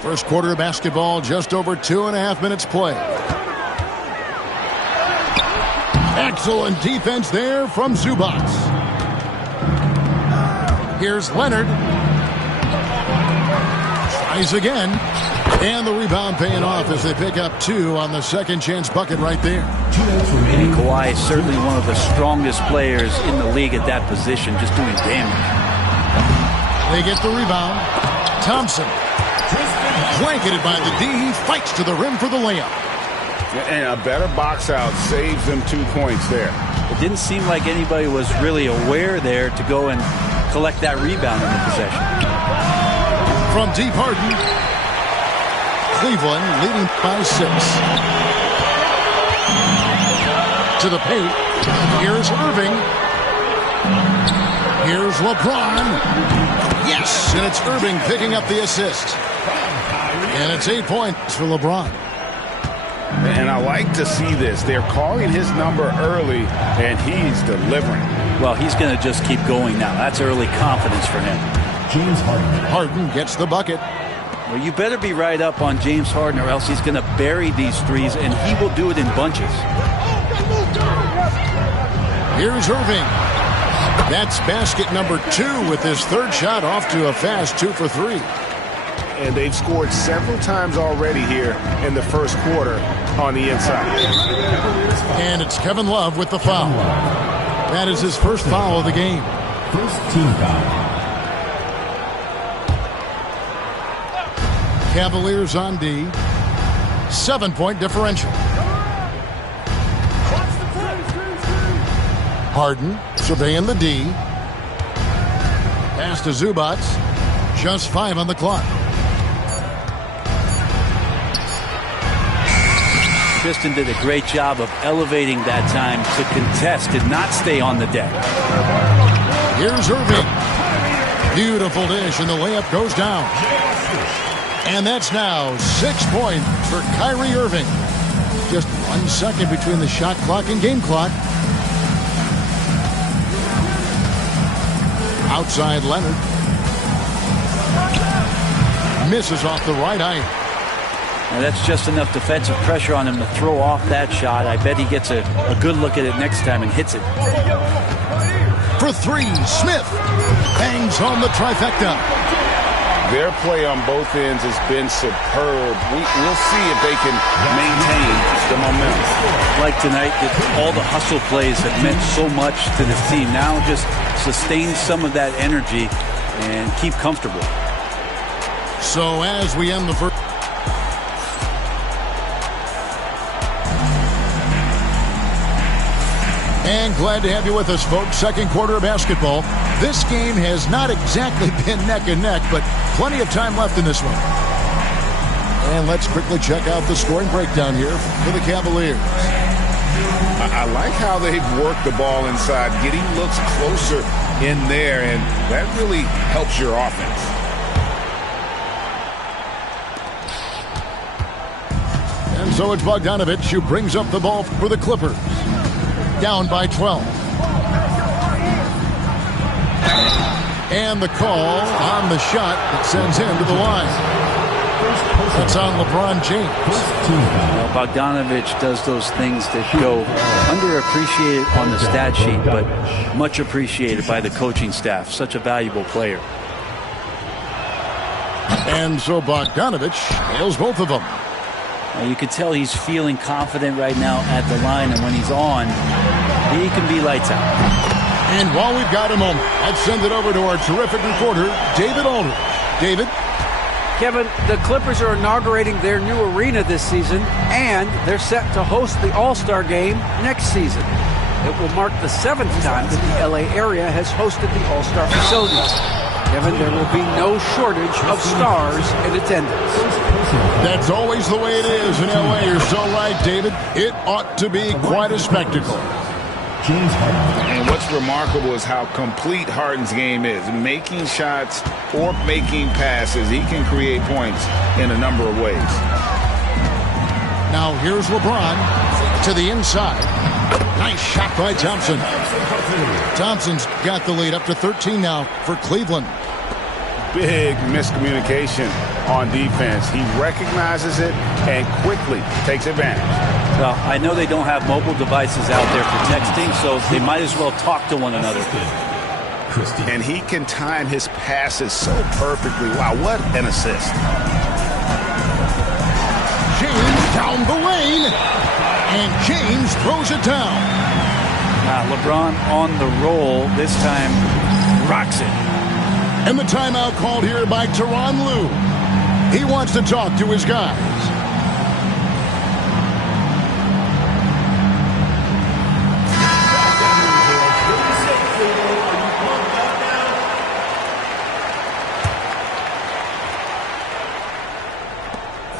First quarter of basketball, just over 2.5 minutes play. Excellent defense there from Zubac. Here's Leonard. Tries again. And the rebound paying off as they pick up 2 on the second chance bucket right there. And Kawhi is certainly one of the strongest players in the league at that position, just doing damage. They get the rebound. Thompson. Blanketed by the D. He fights to the rim for the layup. And a better box out saves them 2 points there. It didn't seem like anybody was really aware there to go and collect that rebound in the possession. From deep, Harden. Cleveland leading by 6. To the paint. Here's Irving. Here's LeBron. Yes, and it's Irving picking up the assist. And it's 8 points for LeBron. And I like to see this. They're calling his number early, and he's delivering. Well, he's going to just keep going now. That's early confidence for him. James Harden. Harden gets the bucket. Well, you better be right up on James Harden, or else he's going to bury these threes, and he will do it in bunches. Here's Irving. That's basket number 2 with his third shot off to a fast 2 for 3. And they've scored several times already here in the first quarter on the inside. And it's Kevin Love with the foul. That is his first foul of the game. First team foul. Cavaliers on D. 7-point differential. Harden surveying the D. Pass to Zubac. Just 5 on the clock. Tristan did a great job of elevating that time to contest and not stay on the deck. Here's Irving. Beautiful dish, and the layup goes down. And that's now 6 points for Kyrie Irving. Just 1 second between the shot clock and game clock. Outside Leonard. Misses off the right eye. And that's just enough defensive pressure on him to throw off that shot. I bet he gets a good look at it next time and hits it. For 3, Smith bangs home the trifecta. Their play on both ends has been superb. We'll see if they can maintain the momentum. Like tonight, all the hustle plays have meant so much to this team. Now just sustain some of that energy and keep comfortable. So as we end the first... And glad to have you with us, folks. Second quarter of basketball. This game has not exactly been neck and neck, but plenty of time left in this one. And let's quickly check out the scoring breakdown here for the Cavaliers. I like how they've worked the ball inside, getting looks closer in there, and that really helps your offense. And so it's Bogdanovich who brings up the ball for the Clippers. Down by 12. And the call on the shot that sends him to the line. That's on LeBron James. Well, Bogdanovich does those things that go underappreciated on the stat sheet, but much appreciated by the coaching staff. Such a valuable player. And so Bogdanovich nails both of them. You can tell he's feeling confident right now at the line, and when he's on, he can be lights out. And while we've got a moment, let's send it over to our terrific reporter, David Aldridge. David? Kevin, the Clippers are inaugurating their new arena this season, and they're set to host the All-Star Game next season. It will mark the 7th time that the LA area has hosted the All-Star facilities. Kevin, there will be no shortage of stars in attendance. That's always the way it is in LA. You're so right, David. It ought to be quite a spectacle. James Harden. And what's remarkable is how complete Harden's game is. Making shots or making passes, he can create points in a number of ways. Now here's LeBron to the inside. Nice shot by Thompson. Thompson's got the lead up to 13 now for Cleveland. big miscommunication on defense. He recognizes it and quickly takes advantage. Well, I know they don't have mobile devices out there for texting, so they might as well talk to one another. And he can time his passes so perfectly. Wow, what an assist. James down the lane, and James throws it down. Wow, LeBron on the roll this time, rocks it. And the timeout called here by Tyronn Lue. He wants to talk to his guys.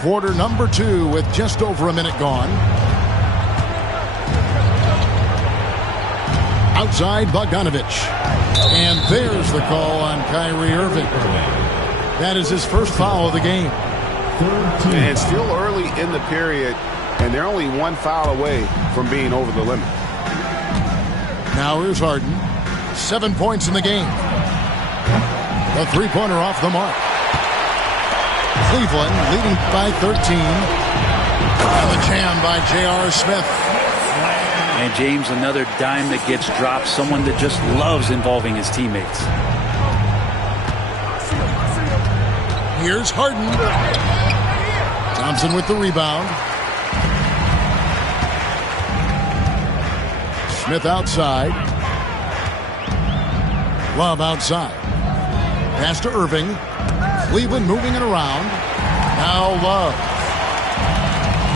Quarter number 2 with just over a minute gone. Outside Bogdanovich. And there's the call on Kyrie Irving. That is his first foul of the game. And still early in the period, and they're only one foul away from being over the limit. Now here's Harden. 7 points in the game. The three-pointer off the mark. Cleveland leading by 13. And the jam by J.R. Smith. And James, another dime that gets dropped. Someone that just loves involving his teammates. Here's Harden. Thompson with the rebound. Smith outside. Love outside. Pass to Irving. Cleveland moving it around. Now Love.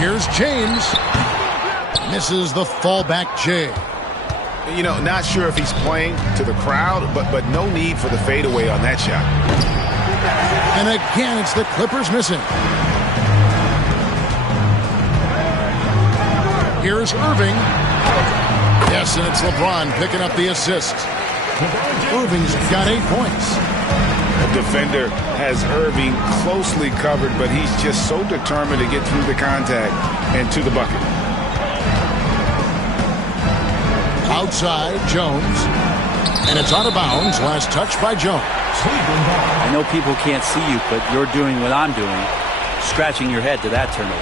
Here's James. Misses the fallback J. You know, not sure if he's playing to the crowd, but no need for the fadeaway on that shot. And again, it's the Clippers missing. Here's Irving. Yes, and it's LeBron picking up the assist. Irving's got 8 points. The defender has Irving closely covered, but he's just so determined to get through the contact and to the bucket. Outside, Jones. And it's out of bounds. Last touch by Jones. I know people can't see you, but you're doing what I'm doing. Scratching your head to that turnover.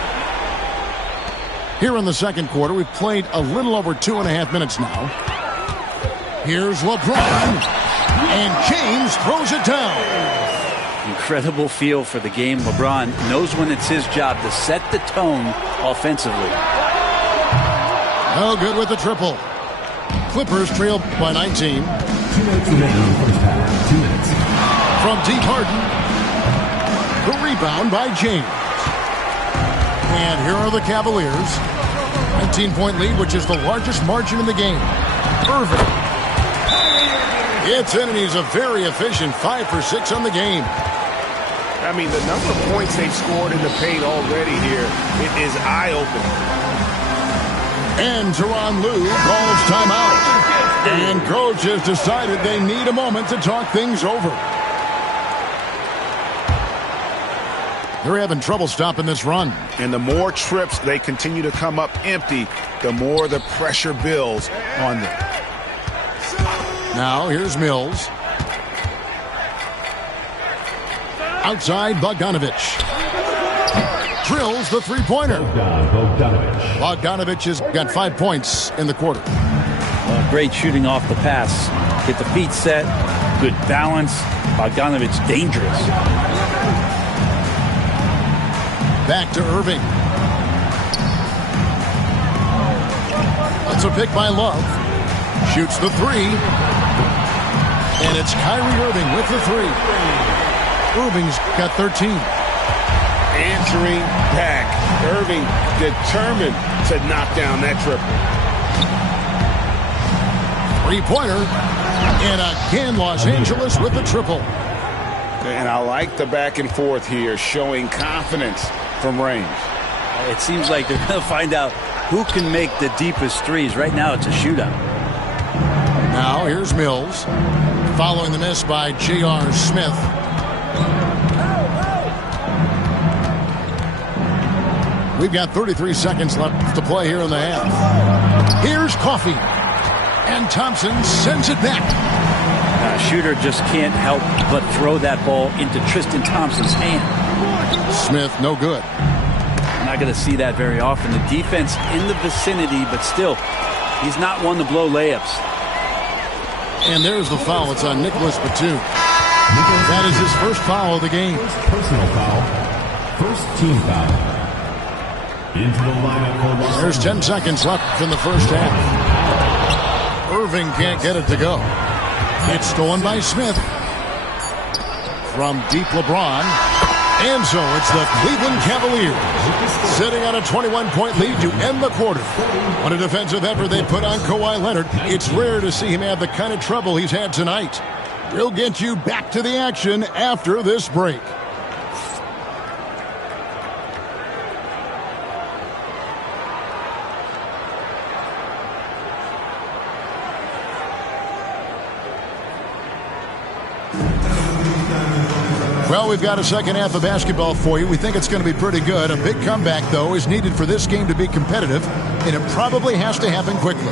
Here in the second quarter, we've played a little over 2.5 minutes now. Here's LeBron. And James throws it down. Incredible feel for the game. LeBron knows when it's his job to set the tone offensively. No good with the triple. Clippers trail by 19. 2 minutes remaining first half. 2 minutes. From deep Harden. The rebound by James. And here are the Cavaliers. 19-point lead, which is the largest margin in the game. Irving. It's in, and he's a very efficient 5 for 6 on the game. I mean, the number of points they've scored in the paint already here, it is eye-opening. And Tyronn Lue calls timeout. And coach has decided they need a moment to talk things over. They're having trouble stopping this run. And the more trips they continue to come up empty, the more the pressure builds on them. Now here's Mills. Outside Bogdanovich. Drills the three-pointer. Bogdanovich has got 5 points in the quarter. Great shooting off the pass. Get the feet set. Good balance. Bogdanovich dangerous. Back to Irving. That's a pick by Love. Shoots the three. And it's Kyrie Irving with the three. Irving's got 13. Answering back. Irving determined to knock down that triple. Three-pointer. And again, Los Angeles with the triple. And I like the back and forth here, showing confidence from range. It seems like they're going to find out who can make the deepest threes. Right now, it's a shootout. Now, here's Mills. Following the miss by J.R. Smith. We've got 33 seconds left to play here in the half. Here's Coffey. And Thompson sends it back. Shooter just can't help but throw that ball into Tristan Thompson's hand. Smith, no good. We're not going to see that very often. The defense in the vicinity, but still, he's not one to blow layups. And there's the foul. It's on Nicholas Batum. That is his first foul of the game. First personal foul. First team foul. Into the lineup for Los There's 10 seconds left in the first half. Irving can't get it to go. It's stolen by Smith. From deep LeBron. And so it's the Cleveland Cavaliers sitting on a 21-point lead to end the quarter. On a defensive effort they put on Kawhi Leonard. It's rare to see him have the kind of trouble he's had tonight. We'll get you back to the action after this break. Well, we've got a second half of basketball for you. We think it's going to be pretty good. A big comeback, though, is needed for this game to be competitive, and it probably has to happen quickly.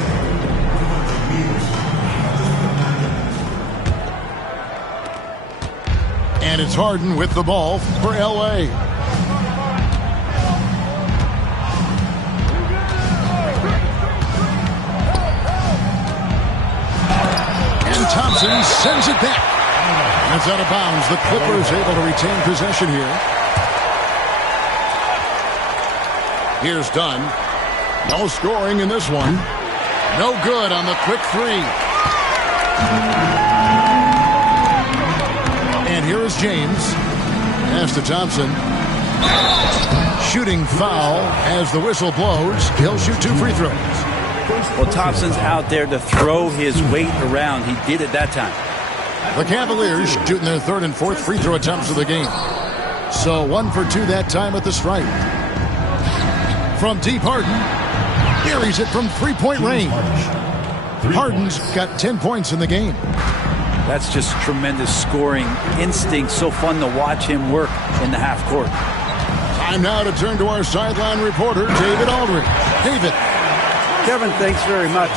And it's Harden with the ball for L.A. And Thompson sends it back. It's out of bounds. The Clippers able to retain possession here. Here's Dunn. No scoring in this one. No good on the quick three. And here is James. Pass to Thompson. Shooting foul as the whistle blows. He'll shoot 2 free throws. Well, Thompson's out there to throw his weight around. He did it that time. The Cavaliers shooting their 3rd and 4th free throw attempts of the game. So 1 for 2 that time at the stripe. From deep, Harden buries it from 3-point range. Harden's got 10 points in the game. That's just tremendous scoring instinct. So fun to watch him work in the half court. Time now to turn to our sideline reporter, David Aldridge. David. Kevin, thanks very much.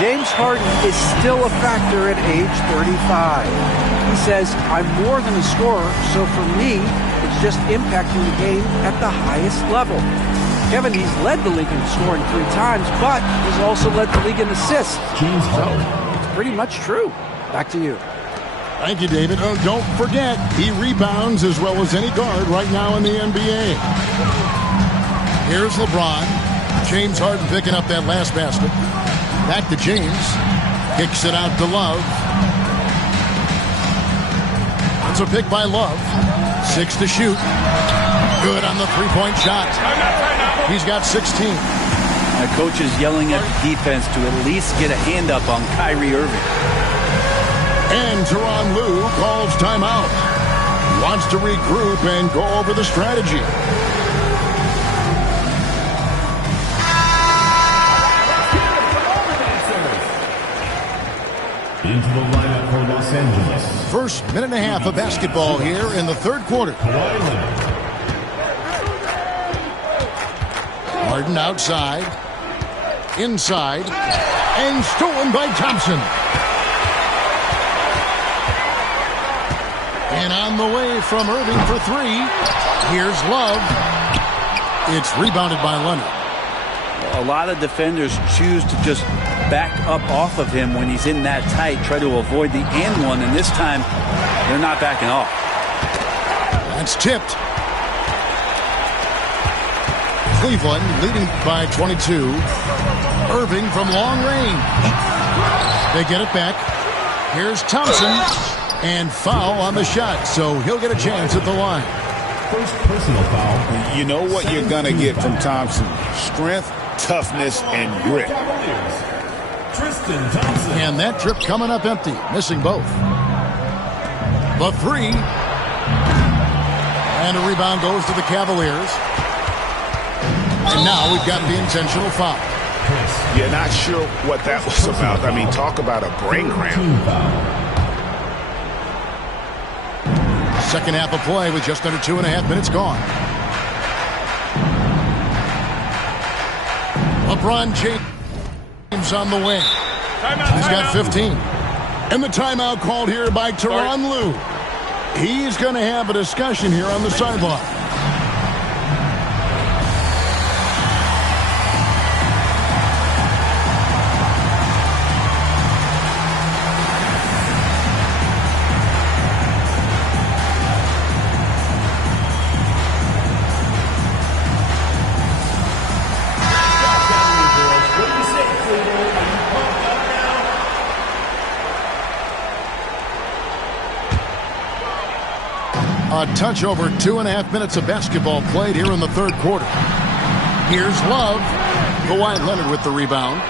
James Harden is still a factor at age 35. He says, I'm more than a scorer, so for me, it's just impacting the game at the highest level. Kevin, he's led the league in scoring 3 times, but he's also led the league in assists. James So Harden. it's pretty much true. Back to you. Thank you, David. Oh, don't forget, he rebounds as well as any guard right now in the NBA. Here's LeBron. James Harden picking up that last basket. Back to James. Kicks it out to Love. It's a pick by Love. 6 to shoot. Good on the 3-point shot. He's got 16. The coach is yelling at the defense to at least get a hand up on Kyrie Irving. And Tyronn Lue calls timeout. Wants to regroup and go over the strategy. Into the lineup for Los Angeles. First minute and a half of basketball here in the 3rd quarter. Kawhi Leonard. Harden outside. Inside. And stolen by Thompson. And on the way from Irving for 3. Here's Love. It's rebounded by Leonard. A lot of defenders choose to just back up off of him when he's in that tight, try to avoid the and one, and this time they're not backing off. That's tipped. Cleveland leading by 22. Irving from long range. They get it back. Here's Thompson. And foul on the shot, so he'll get a chance at the line. First personal foul. You know what you're going to get from Thompson. Strength, toughness, and grit. Tristan Thompson. And that trip coming up empty, missing both. The 3. And a rebound goes to the Cavaliers. And now we've got the intentional foul. You're not sure what that was about. I mean, talk about a brain cramp. Team foul. Second half of play with just under 2.5 minutes gone. LeBron James on the wing. He's got 15. And the timeout called here by Tyronn Lue. He's going to have a discussion here on the sideline. A touch over 2.5 minutes of basketball played here in the third quarter. Here's Love. Kawhi Leonard with the rebound.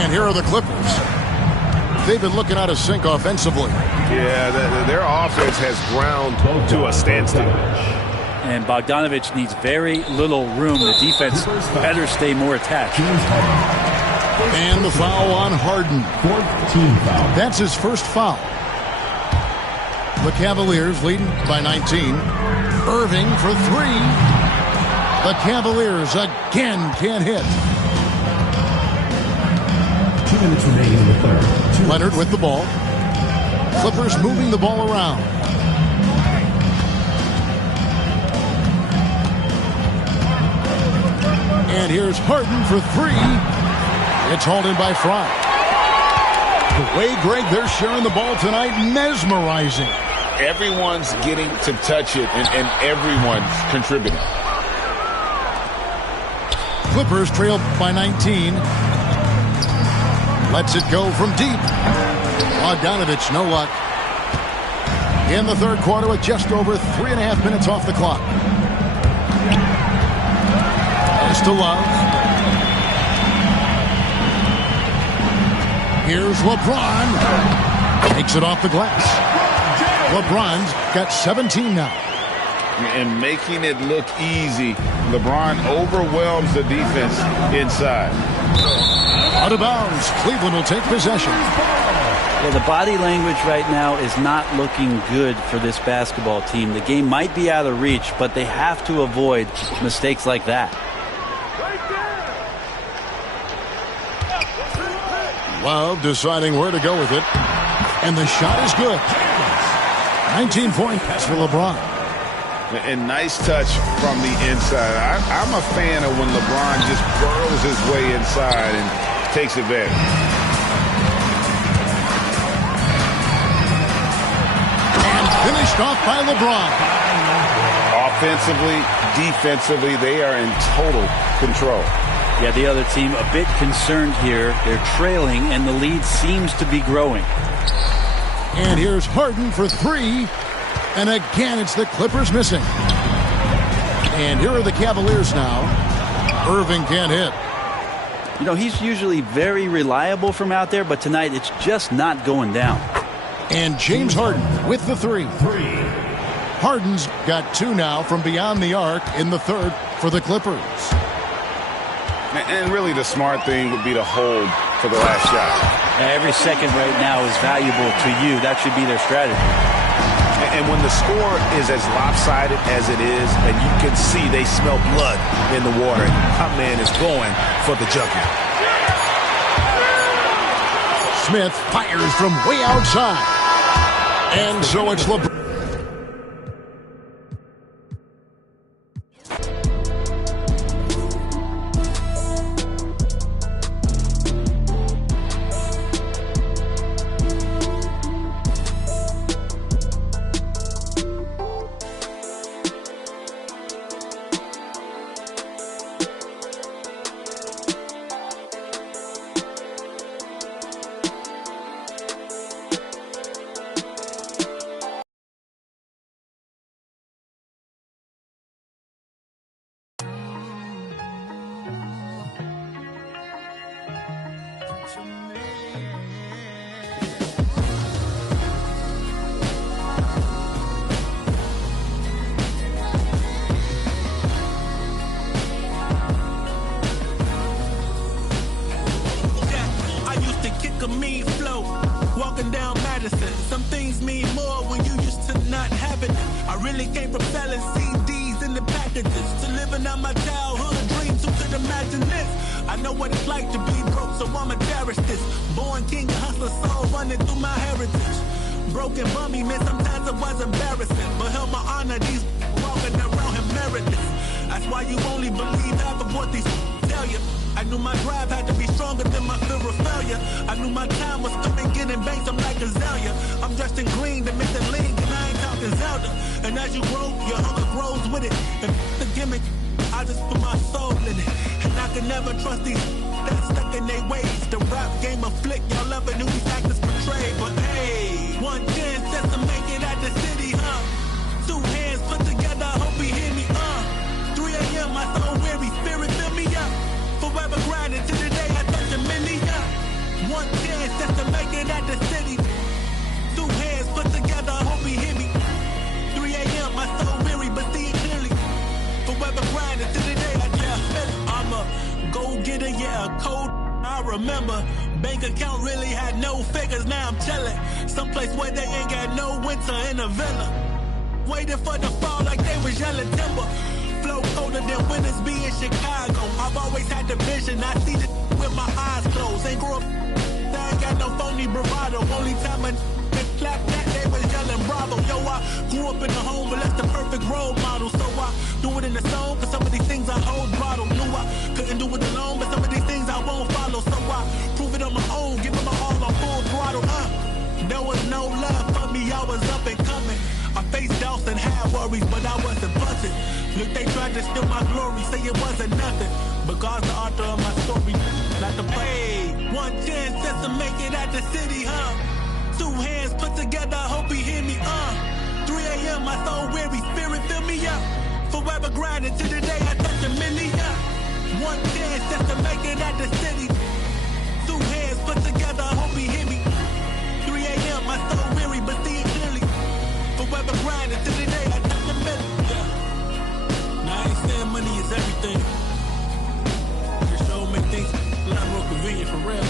And here are the Clippers. They've been looking out of sync offensively. Yeah, their offense has ground to a standstill. And Bogdanović needs very little room. The defense better stay more attached. And the foul on Harden. 14 foul. That's his first foul. The Cavaliers leading by 19. Irving for three. The Cavaliers again can't hit. 2 minutes remaining in the third. Leonard with the ball. Clippers moving the ball around. And here's Harden for three. It's hauled in by Fry. The way, Greg, they're sharing the ball tonight, mesmerizing. Everyone's getting to touch it, and everyone's contributing. Clippers trail by 19. Lets it go from deep. Bogdanović, no luck. In the third quarter with just over 3.5 minutes off the clock. Pass to Love. Here's LeBron. Takes it off the glass. LeBron's got 17 now. And making it look easy, LeBron overwhelms the defense inside. Out of bounds. Cleveland will take possession. Yeah, the body language right now is not looking good for this basketball team. The game might be out of reach, but they have to avoid mistakes like that. Love deciding where to go with it. And the shot is good. 19-point pass for LeBron. And nice touch from the inside. I'm a fan of when LeBron just burrows his way inside and takes advantage. And finished off by LeBron. Offensively, defensively, they are in total control. Yeah, the other team a bit concerned here. They're trailing, and the lead seems to be growing. And here's Harden for three. And again, it's the Clippers missing. And here are the Cavaliers now. Irving can't hit. You know, he's usually very reliable from out there, but tonight it's just not going down. And James Harden with the three. Harden's got two now from beyond the arc in the third for the Clippers. And really the smart thing would be to hold for the last shot. Every second right now is valuable to you. That should be their strategy. And when the score is as lopsided as it is, and you can see they smell blood in the water, my man is going for the jugular. Smith fires from way outside. And so it's LeBron. really came from selling CDs in the packages to living out my childhood dreams. Who could Lord, imagine this. I know what it's like to be broke, so I'ma cherish this. Born king, hustler, soul running through my heritage. Broken bummy, man, sometimes it was embarrassing. But held my honor, these walking around him meritless. That's why you only believe half of what these tell you. I knew my drive had to be stronger than my fear of failure. I knew my time was coming, getting banked, I'm like Azalea. I'm dressed in green to make the league, and I ain't talking Zelda. And as you grow, your hunger grows with it. And the gimmick, I just put my soul in it. And I can never trust these that's stuck in their ways. The rap game of flick, y'all loving who these actors portray. But hey, one chance just to make it at the city, huh? Two hands put together, I hope he hear me, 3 a.m., my soul weary, spirit fill me up. Forever grinding till the day I touch a million. One chance just to make it at the city. Two hands put together, I hope he hear me. 3 a.m., my soul weary, but see it clearly. Forever grinding till the day I touch it. I'm a go-getter, yeah, a code. I remember bank account really had no figures. Now I'm chilling someplace where they ain't got no winter in a villa. Waiting for the fall like they was yelling timber. Flow colder than winters be in Chicago. I've always had the vision. I see the with my eyes closed. Ain't grew up, I ain't got no phony bravado. Only time I clap that, they was yelling bravo. Yo, I grew up in the home, but that's the perfect role model. So I do it in the song, cause some of these things I hold bottle. Knew I couldn't do it alone, but some of these things I won't follow. So I prove it on my own, give it my all on full throttle. There was no love for me, I was up and coming. I faced doubts and had worries, but I wasn't busted. Look, they tried to steal my glory, say it wasn't nothing. But God's the author of my story, not the play. One chance just to make it at the city, huh? Two hands put together, I hope he hear me, 3 a.m., my soul weary, spirit fill me up. Forever grinding till the day I touch a million. One chance just to make it at the city. Two hands put together, I hope he hear me. 3 a.m., my soul weary, but see it clearly. Forever grinding till the day I touch a million. Now I ain't saying money is everything. It sure make things a lot more convenient for real.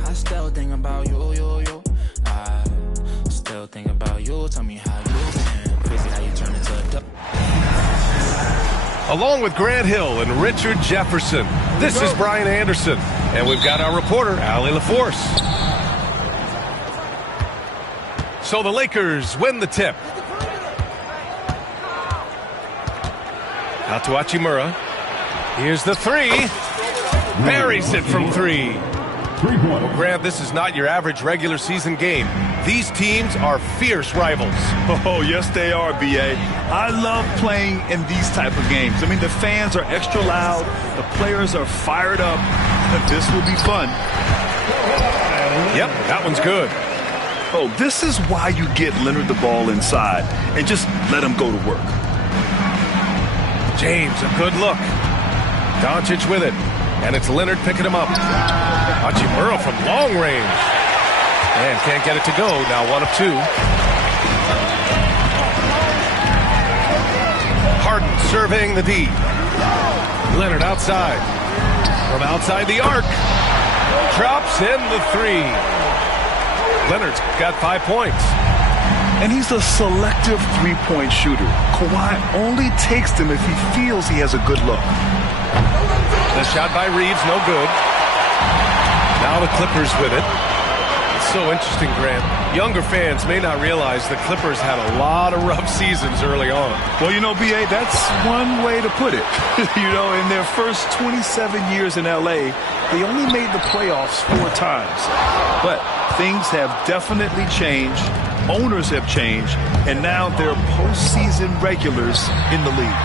I still think about you. I still think about you. Tell me how you been. Crazy how you turn into a duck. Along with Grant Hill and Richard Jefferson, this is Brian Anderson, and we've got our reporter, Allie LaForce. So the Lakers win the tip. Out to Hachimura. Here's the three. Buries it from three. Well, Grant, this is not your average regular season game. These teams are fierce rivals. Oh, yes, they are, B.A. I love playing in these type of games. I mean, the fans are extra loud. The players are fired up. This will be fun. Yep, that one's good. Oh, this is why you get Leonard the ball inside and just let him go to work. James, a good look. Doncic with it. And it's Leonard picking him up. Hachimura from long range. And can't get it to go. Now 1 of 2. Harden surveying the D. Leonard outside. From outside the arc. Drops in the 3. Leonard's got 5 points. And he's a selective three-point shooter. Kawhi only takes them if he feels he has a good look. The shot by Reeves, no good. Now the Clippers with it. It's so interesting, Grant. Younger fans may not realize the Clippers had a lot of rough seasons early on. Well, you know, B.A., that's one way to put it. You know, in their first 27 years in L.A., they only made the playoffs 4 times. But things have definitely changed. Owners have changed. And now they're postseason regulars in the league.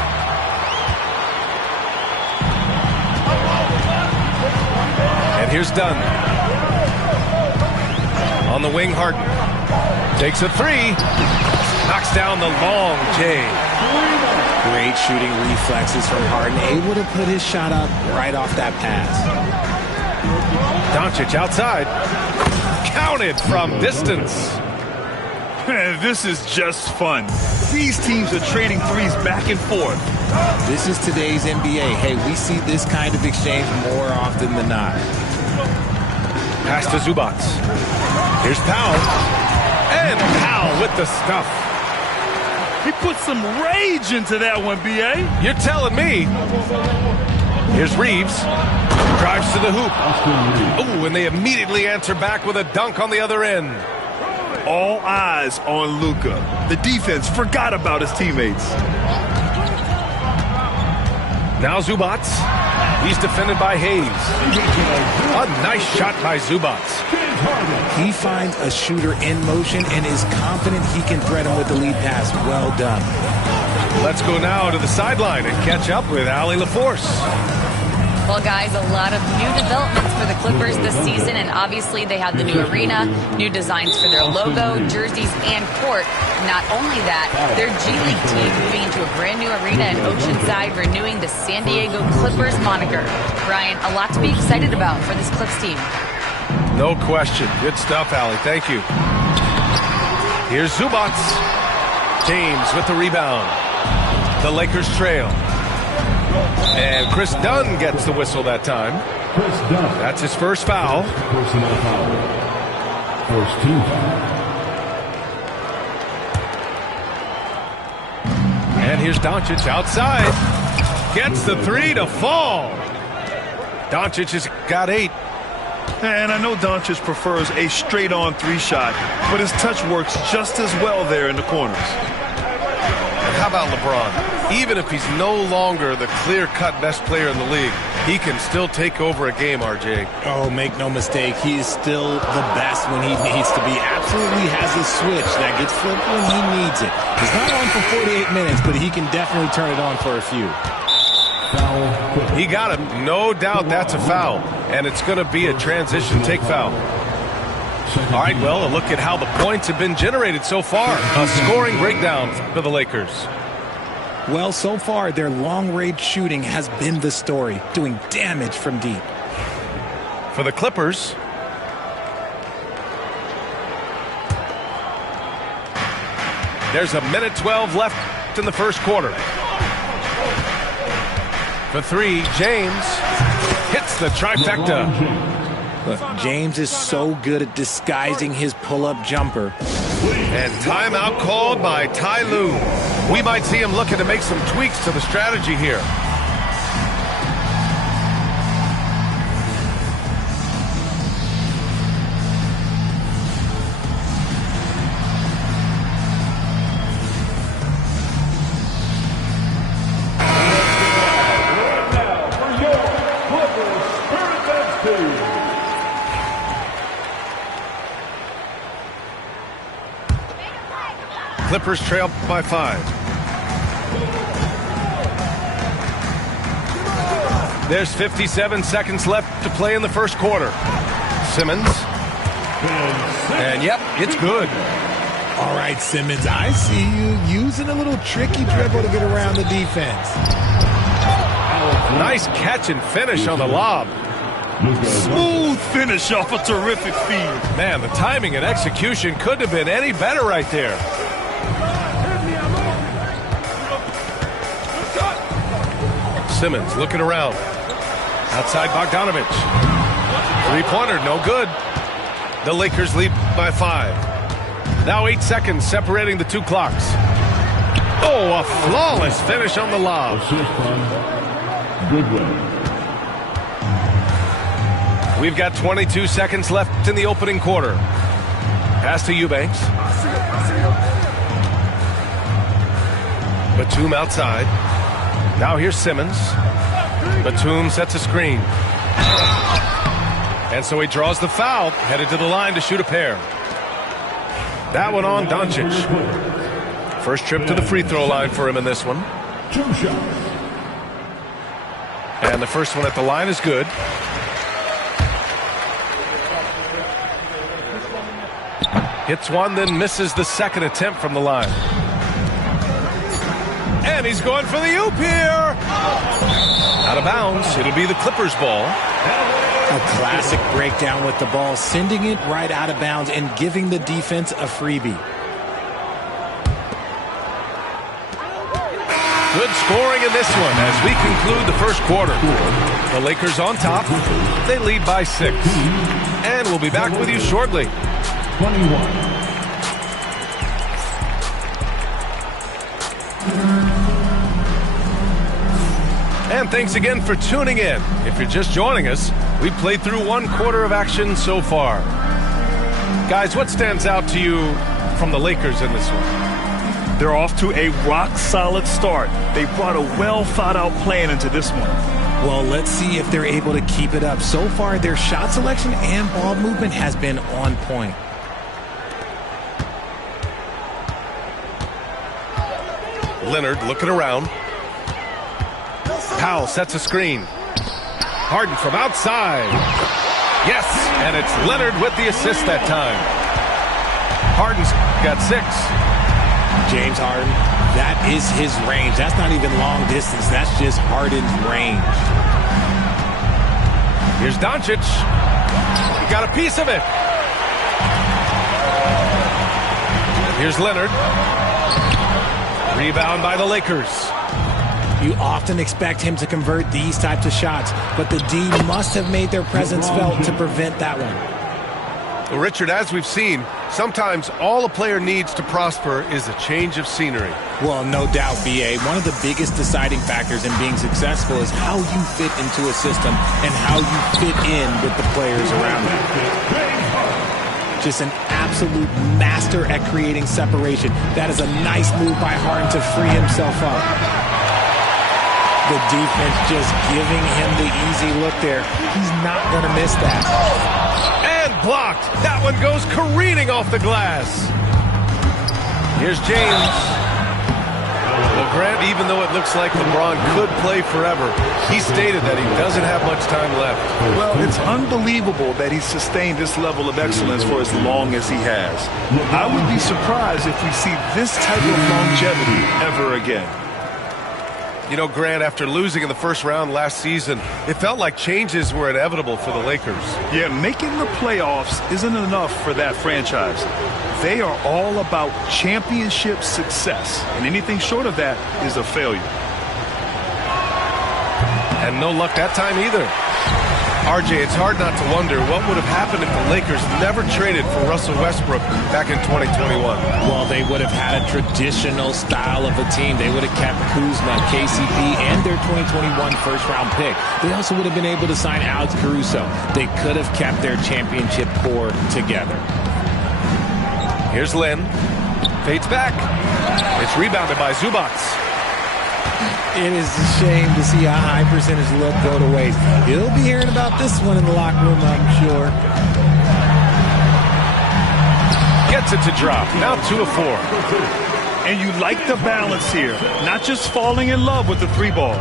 And here's Dunn. On the wing, Harden. Takes a 3. Knocks down the long J. Great shooting reflexes from Harden. Able to put his shot up right off that pass. Doncic outside. Counted from distance. This is just fun. These teams are trading threes back and forth. This is today's NBA. Hey, we see this kind of exchange more often than not. Pass to Zubac. Here's Powell. And Powell with the stuff. He put some rage into that one, B.A. You're telling me. Here's Reeves. Drives to the hoop. Oh, and they immediately answer back with a dunk on the other end. All eyes on Luka. The defense forgot about his teammates. Now Zubac. He's defended by Hayes. A nice shot by Zubac. He finds a shooter in motion and is confident he can thread him with the lead pass. Well done. Let's go now to the sideline and catch up with Allie LaForce. Well, guys, a lot of new developments for the Clippers this season, and obviously they have the new arena, new designs for their logo, jerseys, and court. Not only that, their G League team moving into a brand new arena in Oceanside, renewing the San Diego Clippers moniker. Brian, a lot to be excited about for this Clips team. No question. Good stuff, Allie. Thank you. Here's Zubac. James with the rebound. The Lakers trail. And Chris Dunn gets the whistle that time. That's his first foul. Personal foul. First team foul. And here's Doncic outside. Gets the 3 to fall. Doncic has got 8. And I know Doncic prefers a straight-on 3 shot, but his touch works just as well there in the corners. And how about LeBron? Even if he's no longer the clear-cut best player in the league, he can still take over a game, RJ. Oh, make no mistake. He is still the best when he needs to be. Absolutely has a switch that gets flipped when he needs it. He's not on for 48 minutes, but he can definitely turn it on for a few. He got him. No doubt that's a foul. And it's going to be a transition take foul. All right, well, a look at how the points have been generated so far. A scoring breakdown for the Lakers. Well, so far, their long-range shooting has been the story, doing damage from deep. For the Clippers, there's 1:12 left in the first quarter. For 3, James hits the trifecta. Look, James is so good at disguising his pull-up jumper. And timeout called by Ty Lue. We might see him looking to make some tweaks to the strategy here. Clippers trail by 5. There's 57 seconds left to play in the first quarter. Simmons. And yep, it's good. All right, Simmons, I see you using a little tricky dribble to get around the defense. Nice catch and finish on the lob. Smooth finish off a terrific feed. Man, the timing and execution couldn't have been any better right there. Simmons looking around. Outside Bogdanovic. Three-pointer, no good. The Lakers lead by 5. Now 8 seconds separating the two clocks. Oh, a flawless finish on the lob. We've got 22 seconds left in the opening quarter. Pass to Eubanks. Batum outside. Now here's Simmons. Batum sets a screen. And so he draws the foul, headed to the line to shoot a pair. That one on Doncic. First trip to the free throw line for him in this one. And the first one at the line is good. Hits one, then misses the second attempt from the line. And he's going for the oop here. Out of bounds. It'll be the Clippers' ball. A classic breakdown with the ball, sending it right out of bounds and giving the defense a freebie. Good scoring in this one as we conclude the first quarter. The Lakers on top. They lead by 6. And we'll be back with you shortly. 21. And thanks again for tuning in. If you're just joining us, we've played through one quarter of action so far. Guys, what stands out to you from the Lakers in this one? They're off to a rock-solid start. They brought a well-thought-out plan into this one. Well, let's see if they're able to keep it up. So far, their shot selection and ball movement has been on point. Leonard looking around. Powell sets a screen. Harden from outside. Yes, and it's Leonard with the assist that time. Harden's got 6. James Harden, that is his range. That's not even long distance. That's just Harden's range. Here's Doncic. He got a piece of it. Here's Leonard. Rebound by the Lakers. You often expect him to convert these types of shots, but the D must have made their presence felt to prevent that one. Well, Richard, as we've seen, sometimes all a player needs to prosper is a change of scenery. Well, no doubt, B.A. One of the biggest deciding factors in being successful is how you fit into a system and how you fit in with the players around you. Just an absolute master at creating separation. That is a nice move by Harden to free himself up. The defense just giving him the easy look there. He's not going to miss that. And blocked. That one goes careening off the glass. Here's James. Well, Grant, even though it looks like LeBron could play forever, he stated that he doesn't have much time left. Well, it's unbelievable that he's sustained this level of excellence for as long as he has. I would be surprised if we see this type of longevity ever again. You know, Grant, after losing in the first round last season, it felt like changes were inevitable for the Lakers. Yeah, making the playoffs isn't enough for that franchise. They are all about championship success, and anything short of that is a failure. And no luck that time either. RJ, it's hard not to wonder what would have happened if the Lakers never traded for Russell Westbrook back in 2021. Well, they would have had a traditional style of a team. They would have kept Kuzma, KCP, and their 2021 first-round pick. They also would have been able to sign Alex Caruso. They could have kept their championship core together. Here's Lynn. Fades back. It's rebounded by Zubac. It is a shame to see a high percentage look go to waste. You'll be hearing about this one in the locker room, I'm sure. Gets it to drop. Now 2 of 4. And you like the balance here. Not just falling in love with the 3-ball.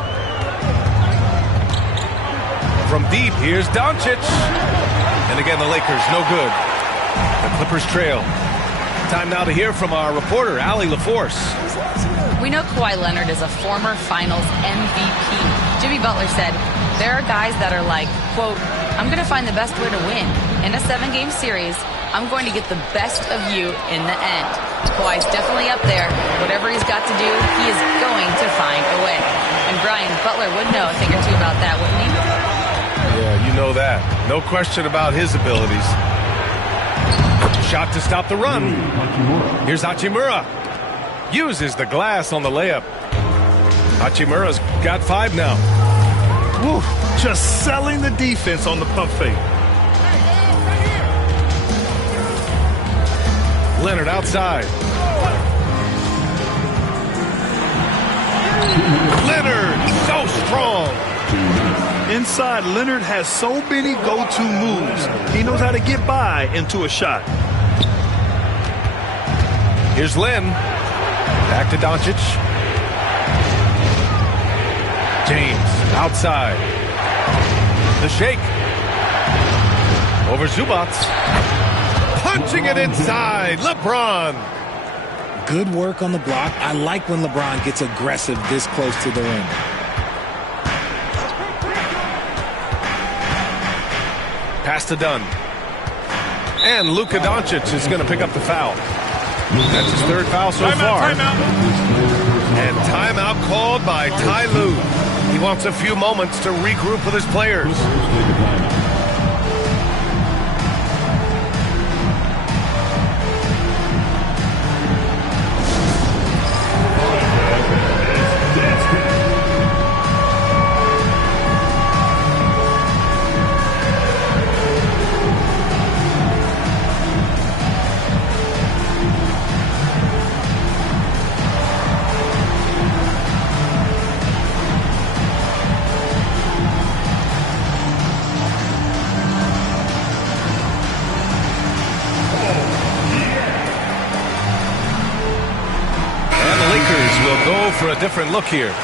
From deep, here's Doncic. And again, the Lakers, no good. The Clippers trail. Time now to hear from our reporter, Allie LaForce. We know Kawhi Leonard is a former Finals MVP. Jimmy Butler said, there are guys that are like, quote, I'm going to find the best way to win. In a 7-game series, I'm going to get the best of you in the end. Kawhi's definitely up there. Whatever he's got to do, he is going to find a way. And Brian, Butler would know a thing or two about that, wouldn't he? Yeah, you know that. No question about his abilities. Shot to stop the run. Here's Hachimura. Uses the glass on the layup. Hachimura's got 5 now. Woo, just selling the defense on the pump fake. Leonard outside. Leonard, so strong. Inside, Leonard has so many go-to moves. He knows how to get by into a shot. Here's Len. Back to Doncic. James outside. The shake. Over Zubac. Punching it inside. LeBron. Good work on the block. I like when LeBron gets aggressive this close to the rim. Pass to Dunn. And Luka Doncic is going to pick up the foul. That's his 3rd foul so far. And timeout called by Ty Lue. He wants a few moments to regroup with his players. For a different look here. Way to go,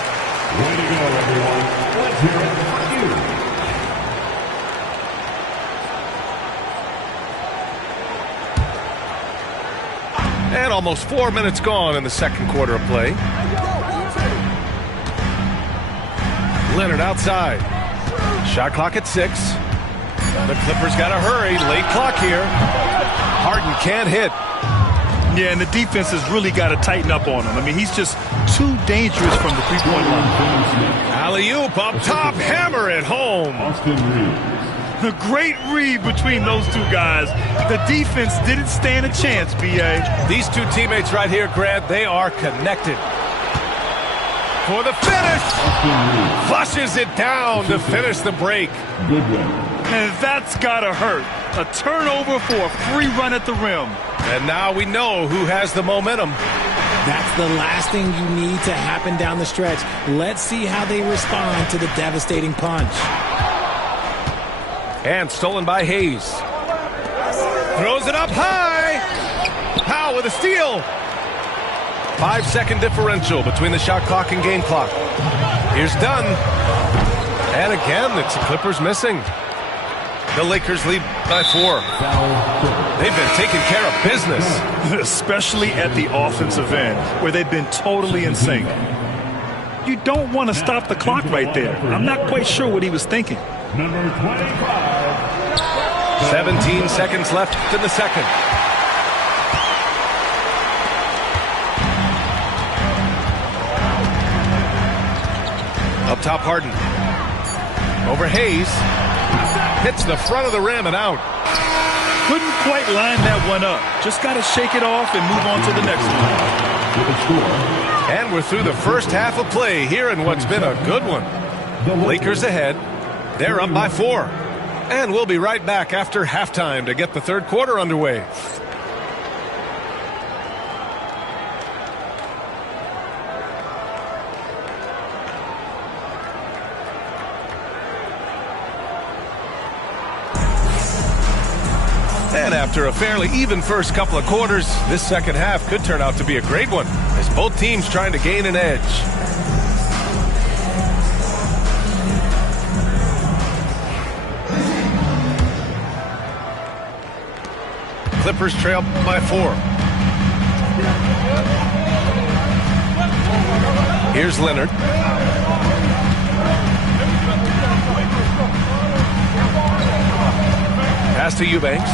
everyone. Let's hear it for you. And almost 4 minutes gone in the second quarter of play. Leonard outside. Shot clock at 6. The Clippers got to hurry. Late clock here. Harden can't hit. Yeah, and the defense has really got to tighten up on him. I mean, he's just too dangerous from the three-point line. Alley-oop up top, hammer it home. A great read between those two guys. The defense didn't stand a chance, B.A. These two teammates right here, Grant, they are connected. For the finish. Flushes it down to finish the break. And that's got to hurt. A turnover for a free run at the rim. And now we know who has the momentum. That's the last thing you need to happen down the stretch. Let's see how they respond to the devastating punch. And stolen by Hayes. Throws it up high. Powell with a steal. 5-second differential between the shot clock and game clock. Here's Dunn. And again, it's the Clippers missing. The Lakers lead by 4. They've been taking care of business. Especially at the offensive end, where they've been totally in sync. You don't want to stop the clock right there. I'm not quite sure what he was thinking. Number 25. 17 seconds left in the second. Up top, Harden. Over Hayes. Hits the front of the rim and out. Couldn't quite line that one up. Just got to shake it off and move on to the next one. And we're through the first half of play here in what's been a good one. The Lakers ahead. They're up by 4. And we'll be right back after halftime to get the third quarter underway. And after a fairly even first couple of quarters, this second half could turn out to be a great one, as both teams trying to gain an edge. Clippers trail by 4. Here's Leonard. Pass to Eubanks.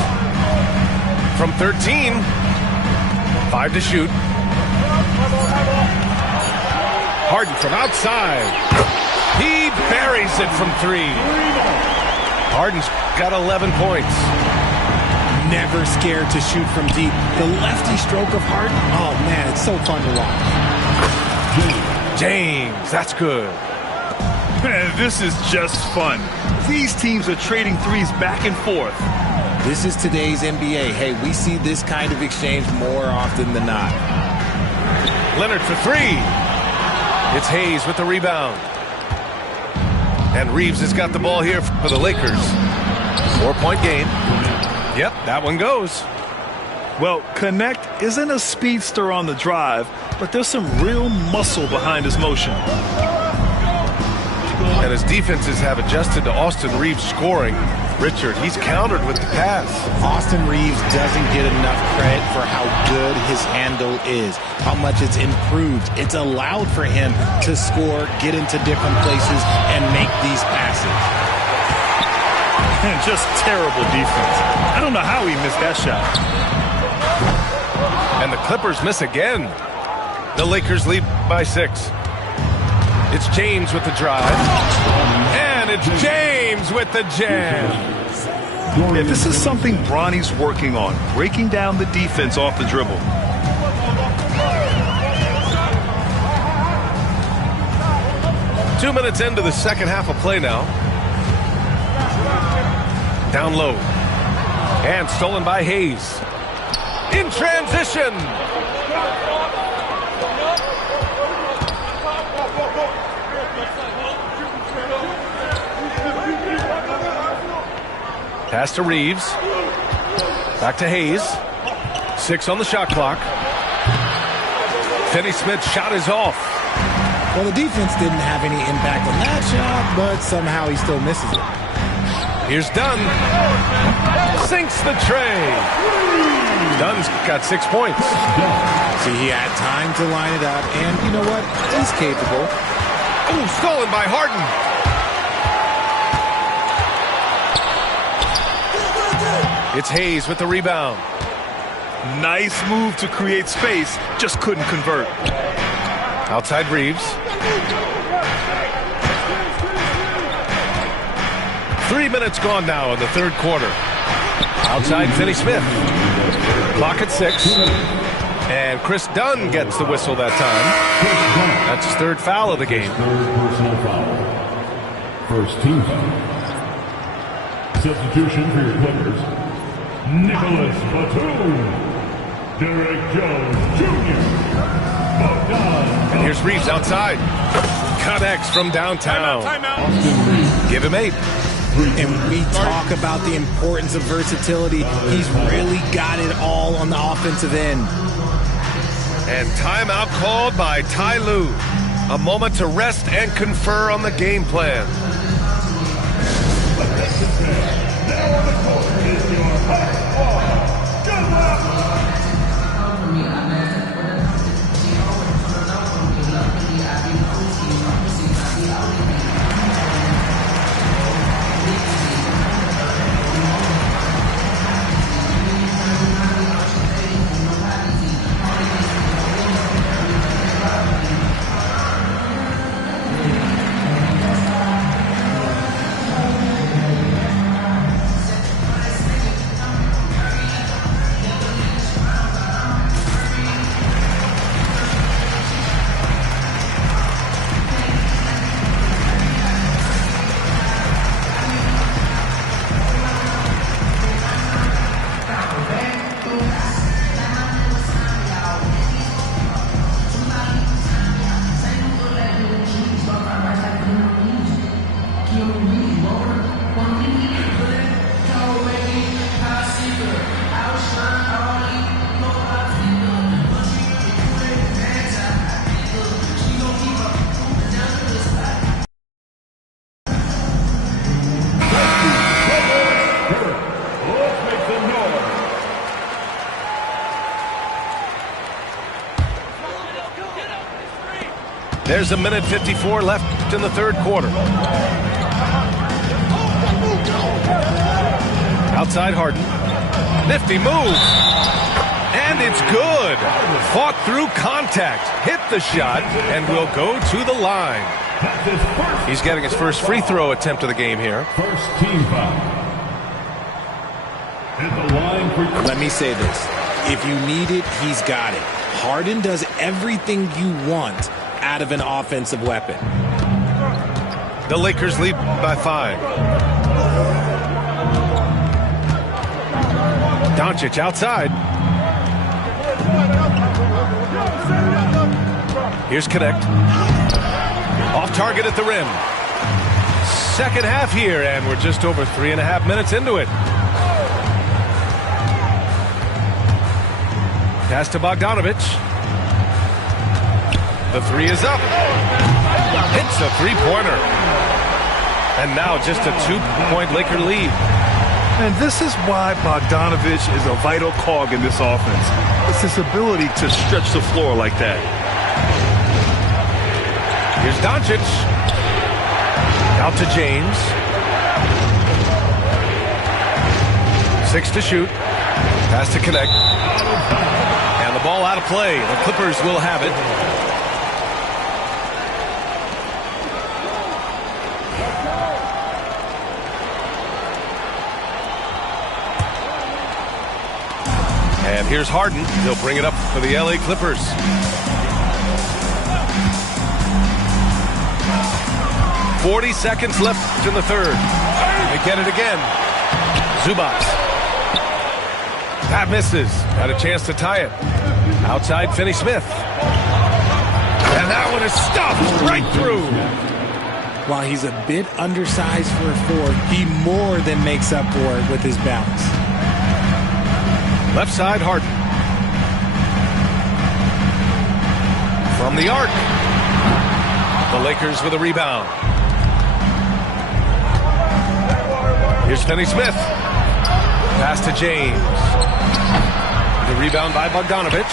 From 13, 5 to shoot. Harden from outside. He buries it from 3. Harden's got 11 points. never scared to shoot from deep. The lefty stroke of Harden, oh man, it's so fun to watch. James, that's good. Man, this is just fun. These teams are trading threes back and forth. This is today's NBA. Hey, we see this kind of exchange more often than not. Leonard for three. It's Hayes with the rebound. And Reeves has got the ball here for the Lakers. 4-point game. Yep, that one goes. Well, Connect isn't a speedster on the drive, but there's some real muscle behind his motion. And his defenses have adjusted to Austin Reeves scoring. Richard, he's countered with the pass. Austin Reeves doesn't get enough credit for how good his handle is, how much it's improved. It's allowed for him to score, get into different places, and make these passes. And just terrible defense. I don't know how he missed that shot. And the Clippers miss again. The Lakers lead by 6. It's James with the drive. And it's James with the jam. Yeah, this is something Bronny's working on, breaking down the defense off the dribble. 2 minutes into the second half of play now. Down low. And stolen by Hayes. In transition. Pass to Reeves. Back to Hayes. 6 on the shot clock. Finney-Smith's shot is off. Well, the defense didn't have any impact on that shot, but somehow he still misses it. Here's Dunn. Sinks the tray. Dunn's got 6 points. See, he had time to line it up, and you know what? He's capable. Oh, stolen by Harden. It's Hayes with the rebound. Nice move to create space, just couldn't convert. Outside Reeves. 3 minutes gone now in the third quarter. Outside Finney-Smith. Clock at 6. And Chris Dunn gets the whistle that time. That's his third foul of the game. Personal foul. First team foul. Substitution for your Clippers. Nicholas Batum, Derek Jones Jr., Bogdan. And here's Reeves outside. Connects from downtown. Timeout. Give him 8. And we talk about the importance of versatility. He's really got it all on the offensive end. And timeout called by Ty Lue. A moment to rest and confer on the game plan. Now on the court is your There's a minute 54 left in the third quarter. Outside Harden. Nifty move. And it's good. Fought through contact. Hit the shot and will go to the line. He's getting his first free throw attempt of the game here. First team foul. At the line Let me say this. If you need it, he's got it. Harden does everything you want out of an offensive weapon. The Lakers lead by 5. Doncic outside. Here's Connect. Off target at the rim. Second half here, and we're just over 3.5 minutes into it. Pass to Bogdanovic. The three is up. Hits a three-pointer. And now just a 2-point Laker lead. And this is why Bogdanovic is a vital cog in this offense. It's his ability to stretch the floor like that. Here's Doncic. Out to James. 6 to shoot. Pass to Connect. And the ball out of play. The Clippers will have it. And here's Harden. He'll bring it up for the LA Clippers. .40 seconds left in the third. They get it again. Zubac. That misses. Got a chance to tie it. Outside Finney-Smith. And that one is stuffed right through. While he's a bit undersized for a 4, he more than makes up for it with his bounce. Left side, Harden. From the arc. The Lakers with a rebound. Here's Finney-Smith. Pass to James. The rebound by Bogdanovic.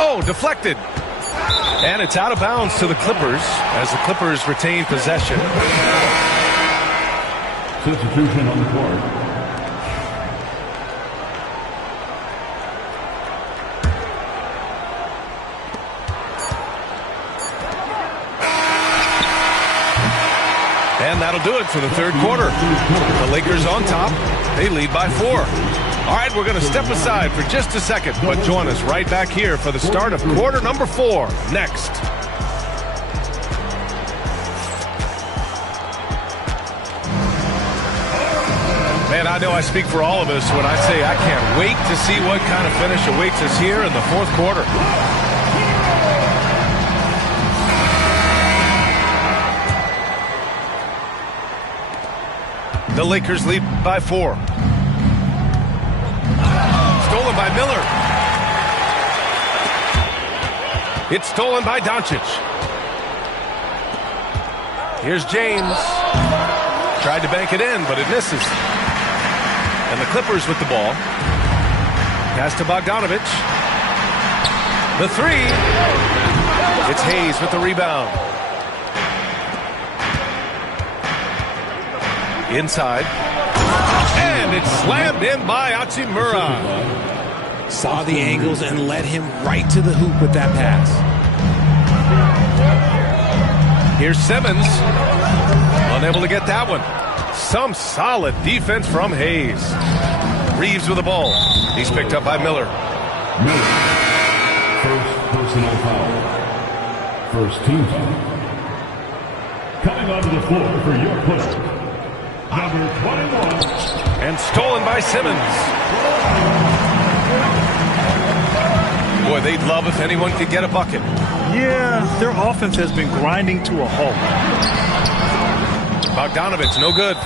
Oh, deflected. And it's out of bounds to the Clippers as the Clippers retain possession. Substitution on the court. And that'll do it for the third quarter. The Lakers on top. They lead by 4. All right, we're going to step aside for just a second, but join us right back here for the start of quarter number 4 next. Man, I know I speak for all of us when I say I can't wait to see what kind of finish awaits us here in the fourth quarter. The Lakers lead by 4. Stolen by Miller. It's stolen by Doncic. Here's James. Tried to bank it in, but it misses. And the Clippers with the ball. Pass to Bogdanovic. The 3. It's Hayes with the rebound. Inside. And it's slammed in by Hachimura. Saw the angles and led him right to the hoop with that pass. Here's Simmons. Unable to get that one. Some solid defense from Hayes. Reeves with the ball. He's picked up by Miller. Miller. First personal foul. First team foul. Coming onto the floor for your player. Number 21. And stolen by Simmons. Boy, they'd love if anyone could get a bucket. Yeah, their offense has been grinding to a halt. Bogdanovic, no good.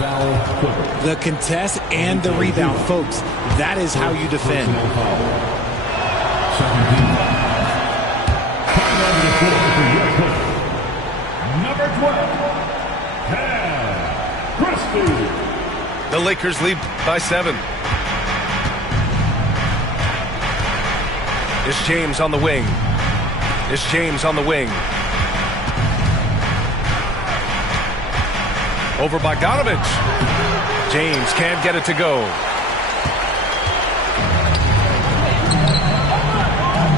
The contest and the rebound, folks. That is how you defend. Number 12. The Lakers lead by 7. It's James on the wing. It's James on the wing. Over Bogdanovic. James can't get it to go.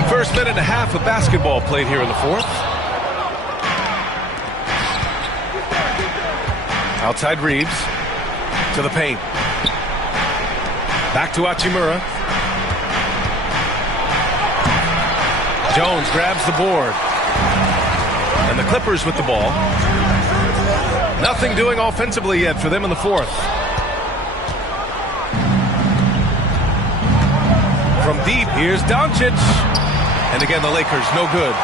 First minute and a half of basketball played here in the fourth. Outside Reeves. To the paint. Back to Hachimura. Jones grabs the board. And the Clippers with the ball. Nothing doing offensively yet for them in the fourth. From deep, here's Doncic. And again, the Lakers, no good.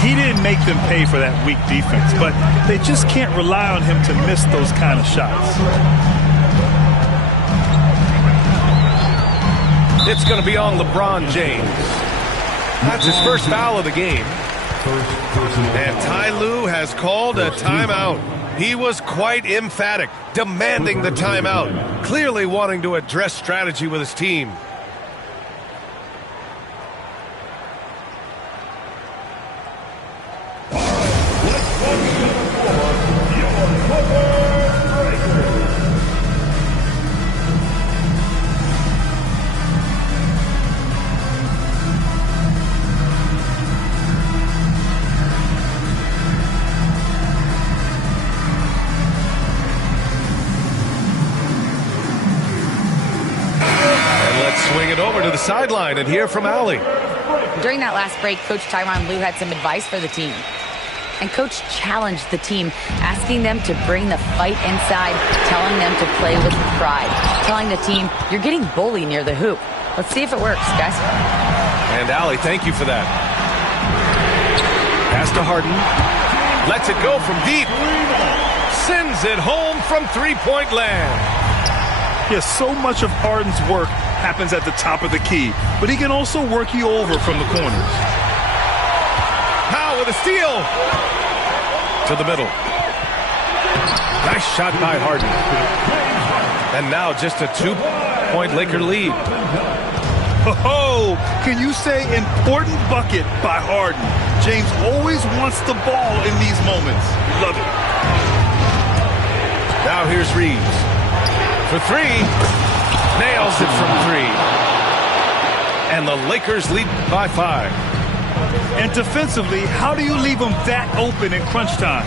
He didn't make them pay for that weak defense, but they just can't rely on him to miss those kind of shots. It's going to be on LeBron James. That's his first foul of the game. And Ty Lue has called a timeout. He was quite emphatic, demanding the timeout, clearly wanting to address strategy with his team. Sideline and hear from Allie. During that last break, Coach Tyronn Lue had some advice for the team. And Coach challenged the team, asking them to bring the fight inside, telling them to play with pride, telling the team, you're getting bullied near the hoop. Let's see if it works, guys. And Allie, thank you for that. Pass to Harden. Lets it go from deep. Sends it home from three-point land. Yes, so much of Harden's work happens at the top of the key, but he can also work you over from the corners. Powell with a steal. To the middle. Nice shot by Harden. And now just a 2-point Laker lead. Oh, can you say important bucket by Harden? James always wants the ball in these moments. Love it. Now here's Reeves. For three. Nails it from three. And the Lakers lead by 5. And defensively, how do you leave them that open in crunch time?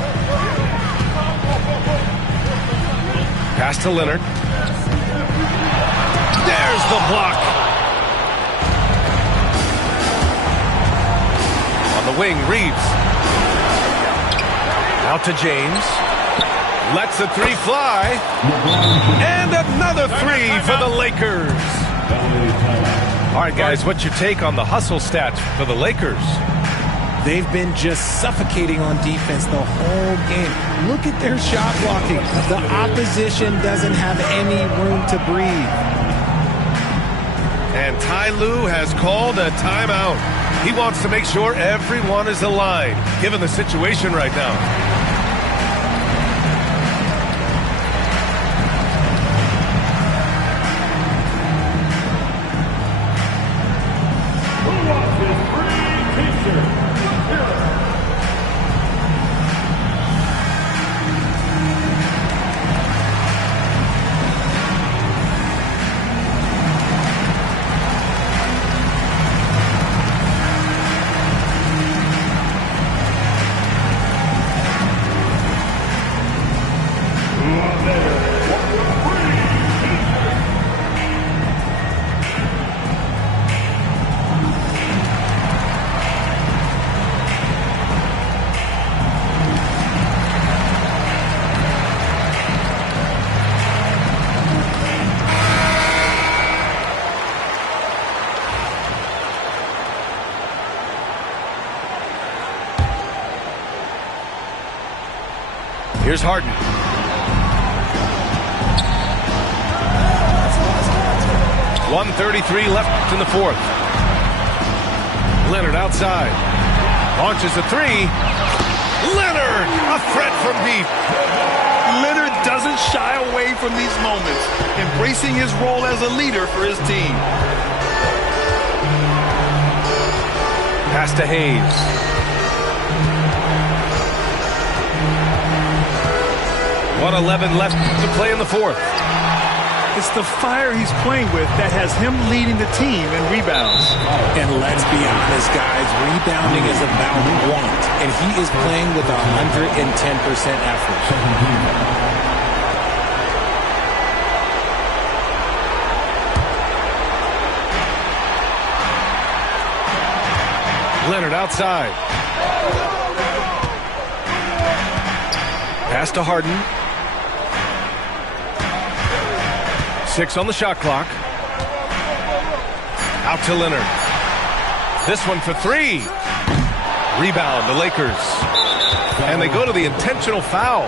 Pass to Leonard. There's the block. On the wing, Reeves. Out to James. Lets the three fly. And another three for the Lakers. All right, guys, what's your take on the hustle stats for the Lakers? They've been just suffocating on defense the whole game. Look at their shot blocking. The opposition doesn't have any room to breathe. And Ty Lue has called a timeout. He wants to make sure everyone is aligned, given the situation right now. Here's Harden. 1:33 left in the fourth. Leonard outside. Launches a three. Leonard, a threat from deep. Leonard doesn't shy away from these moments, embracing his role as a leader for his team. Pass to Hayes. 1:11 left to play in the fourth. It's the fire he's playing with that has him leading the team in rebounds. And let's be honest, guys, rebounding is about want, and he is playing with 110% effort. Leonard outside. Pass to Harden. 6 on the shot clock. Out to Leonard. This one for 3. Rebound, the Lakers. And they go to the intentional foul.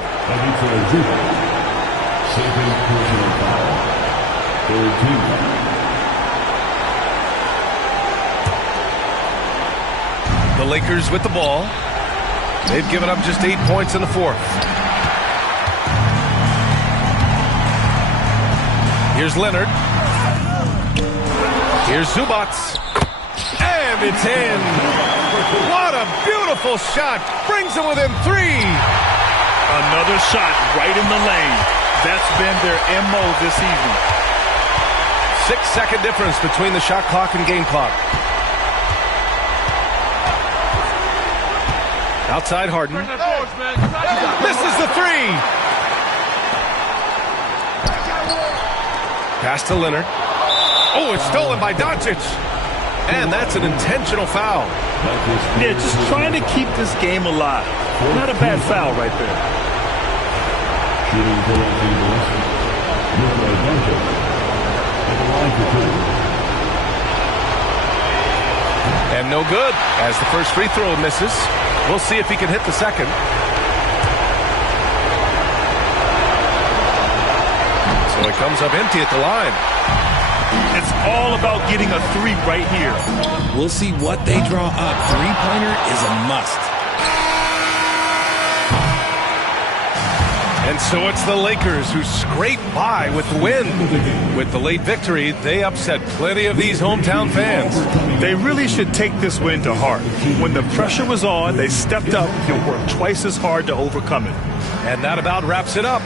The Lakers with the ball. They've given up just 8 points in the fourth. Here's Leonard. Here's Zubac. And it's in. What a beautiful shot. Brings them within 3. Another shot right in the lane. That's been their MO this evening. 6-second difference between the shot clock and game clock. Outside Harden. Misses the 3. Pass to Leonard. Oh, it's stolen by Doncic. And that's an intentional foul. Yeah, just trying to keep this game alive. Not a bad foul right there. Shooting for Los Angeles, Luka Doncic. At the line for 2. And no good, as the first free throw misses. We'll see if he can hit the second. So it comes up empty at the line. It's all about getting a 3 right here. We'll see what they draw up. Three-pointer is a must. And so it's the Lakers who scrape by with the win. With the late victory, they upset plenty of these hometown fans. They really should take this win to heart. When the pressure was on, they stepped up and worked twice as hard to overcome it. And that about wraps it up.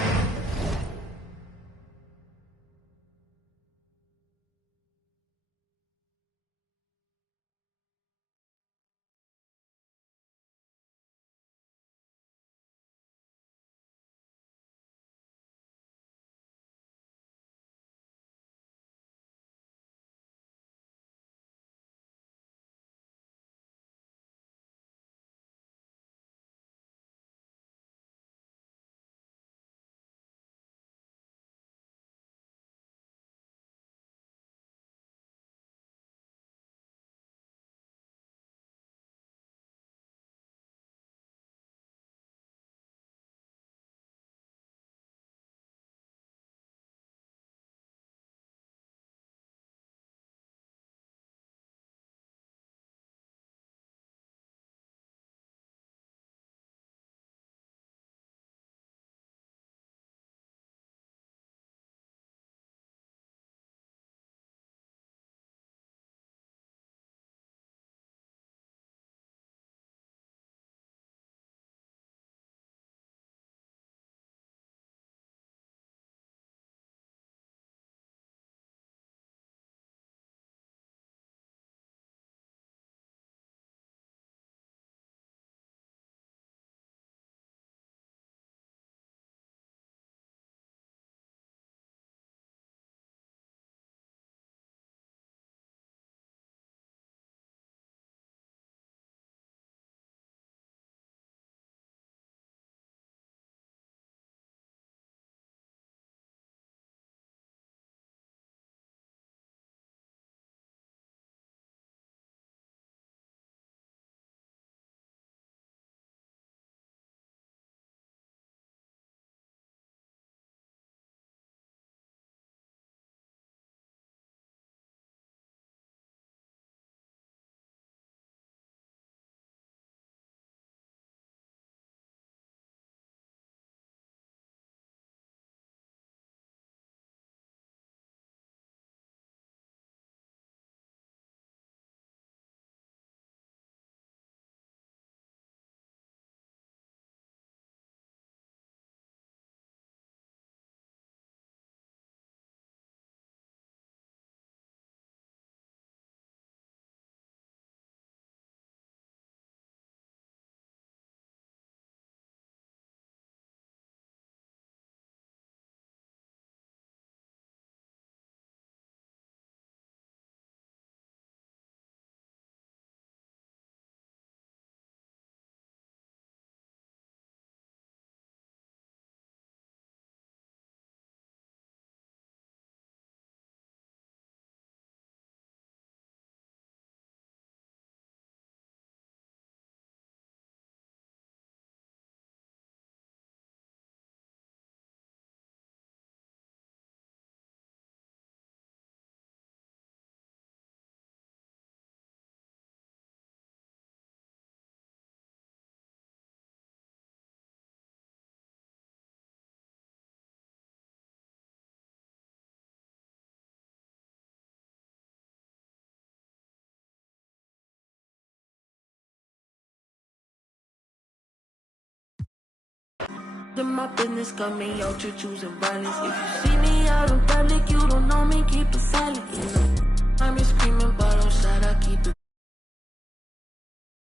In my business got me out here choosing violence. If you see me out in public, you don't know me, keep it silent. You know, I'm screaming, but outside I keep it